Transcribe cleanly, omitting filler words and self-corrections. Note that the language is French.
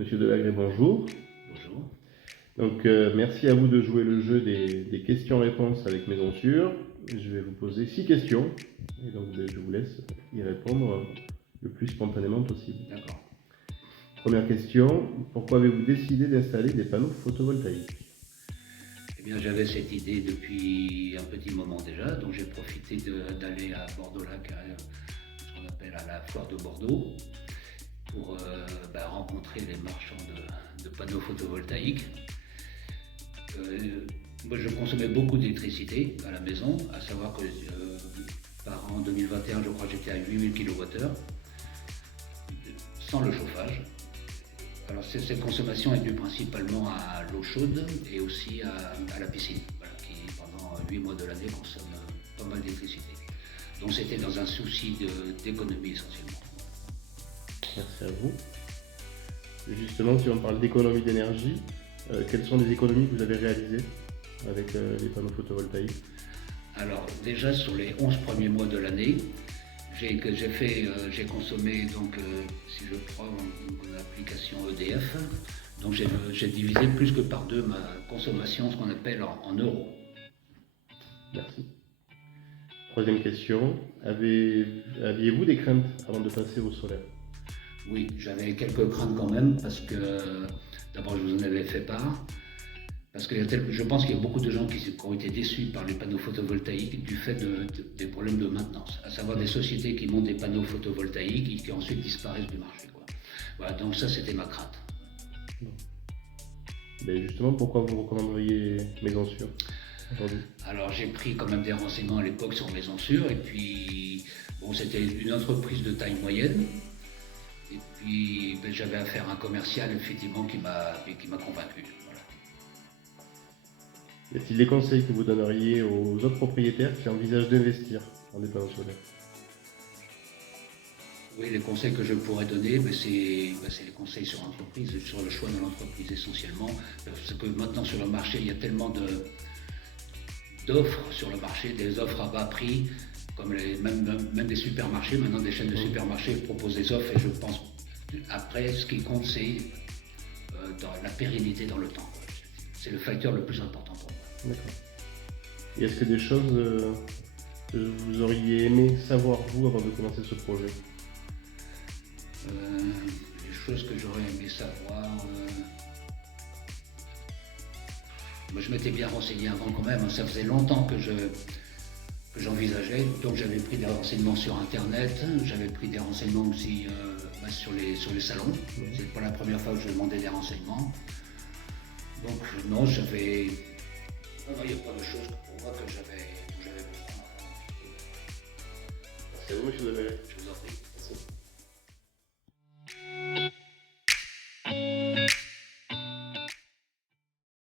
Monsieur Delagré, bonjour. Bonjour. Donc, merci à vous de jouer le jeu des questions-réponses avec Maison Sûre. Je vais vous poser 6 questions et donc je vous laisse y répondre le plus spontanément possible. D'accord. Première question, pourquoi avez-vous décidé d'installer des panneaux photovoltaïques? Eh bien, j'avais cette idée depuis un petit moment déjà, donc j'ai profité d'aller à Bordeaux-Lac, ce qu'on appelle à la foire de Bordeaux, pour rencontrer les marchands de panneaux photovoltaïques. Moi, je consommais beaucoup d'électricité à la maison, à savoir que par an 2021, je crois que j'étais à 8000 kWh, sans le chauffage. Alors cette consommation est due principalement à l'eau chaude et aussi à la piscine, voilà, qui pendant 8 mois de l'année consomme pas mal d'électricité. Donc c'était dans un souci d'économie essentiellement. Merci à vous. Justement, si on parle d'économie d'énergie, quelles sont les économies que vous avez réalisées avec les panneaux photovoltaïques? Alors déjà sur les 11 premiers mois de l'année, j'ai consommé, donc si je prends mon application EDF, donc j'ai divisé plus que par deux ma consommation, ce qu'on appelle en euros. Merci. Troisième question, aviez-vous des craintes avant de passer au solaire? Oui, j'avais quelques craintes quand même, parce que d'abord je vous en avais fait part, parce que je pense qu'il y a beaucoup de gens qui ont été déçus par les panneaux photovoltaïques du fait des problèmes de maintenance, à savoir des sociétés qui montent des panneaux photovoltaïques et qui ensuite disparaissent du marché, quoi. Voilà, donc ça c'était ma crainte. Ben justement, pourquoi vous recommanderiez Maison Sûre aujourd'hui? Alors j'ai pris quand même des renseignements à l'époque sur Maison Sûre, et puis bon, c'était une entreprise de taille moyenne, et puis j'avais affaire à un commercial effectivement qui m'a convaincu. Voilà. Y a-t-il des conseils que vous donneriez aux autres propriétaires qui envisagent d'investir en des panneaux solaires? Oui, les conseils que je pourrais donner, c'est les conseils sur l'entreprise, sur le choix de l'entreprise essentiellement, parce que maintenant sur le marché, il y a tellement d'offres sur le marché, des offres à bas prix, comme même des supermarchés, maintenant des chaînes de supermarchés proposent des offres, et je pense après ce qui compte c'est dans la pérennité dans le temps. C'est le facteur le plus important pour moi. D'accord. Et est-ce que des choses que vous auriez aimé savoir vous avant de commencer ce projet? Les choses que j'aurais aimé savoir. Moi, je m'étais bien renseigné avant quand même, hein. Ça faisait longtemps que j'envisageais, donc j'avais pris des renseignements sur internet, j'avais pris des renseignements aussi sur les salons. C'est pas la première fois que je demandais des renseignements. Donc non, il n'y a pas de choses pour moi dont j'avais besoin. C'est vous, monsieur Delahaye. Je vous en prie.